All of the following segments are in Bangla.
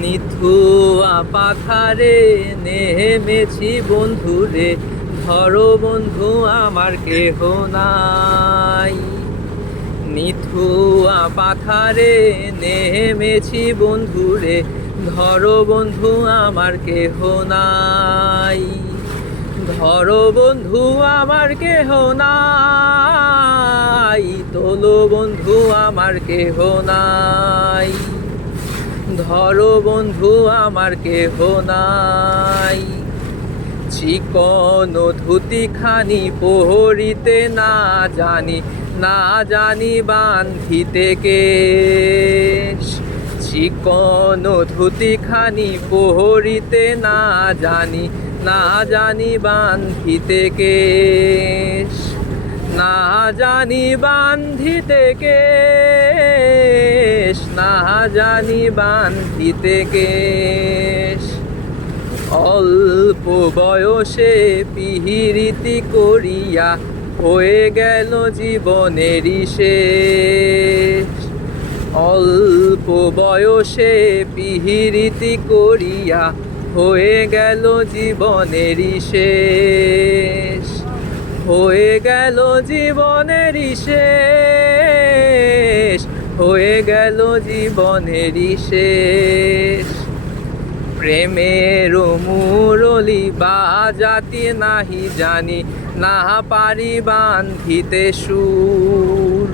নিথুয়া পাথারে নেমেছি বন্ধুরে, ধরো বন্ধু আমার কেহ নাই। নিথুয়া পাথারে নেমেছি বন্ধুরে, ধরো বন্ধু আমার কেহ নাই। ধরো বন্ধু আমার কেহ নাই, তোলো বন্ধু আমার কেহ নাই। ধরো বন্ধু আমার কেহ নাই। চিকন ধুতিখানি পহরিতে না জানি বান্ধিতে কেশ। চিকন ধুতিখানি পহরিতে না জানি বান্ধিতে কেশ। না জানি বান্ধিতে কেশ, না জানি বান্ধিতে কেশ। অল্প বয়সে পিহিরিতি করিয়া হয়ে গেল জীবনেরই শেষ। অল্প বয়সে পিহিরিতি করিয়া হয়ে গেল জীবনেরই শেষ। হয়ে গেল জীবনেরই শেষ, হয়ে গেল জীবনেরই শেষ। প্রেমের মুরলি বাজাতে নাহি জানি, না পারি বান্ধিতে সুর।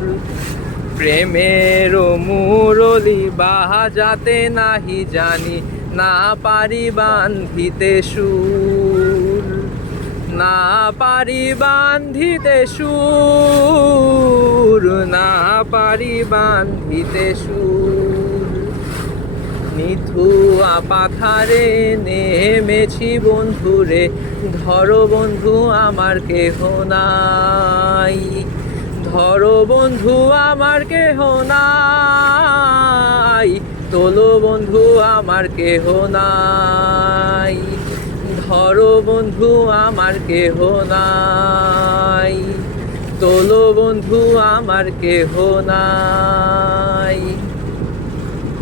প্রেমের মুরলি বাজাতে নাহি জানি, না পারি বান্ধিতে সুর। না পারি বান্ধিতে সুর, না পারি বান্ধিতে সুর। নিথুয়া পাথারে নেমেছি বন্ধুরে, ধরো বন্ধু আমার কেহ নাই। ধরো বন্ধু আমার কেহ নাই, তোলো বন্ধু আমার কেহ নাই। ধরো বন্ধু আমার কেহ নাই, তোলো বন্ধু আমার কেহ নাই।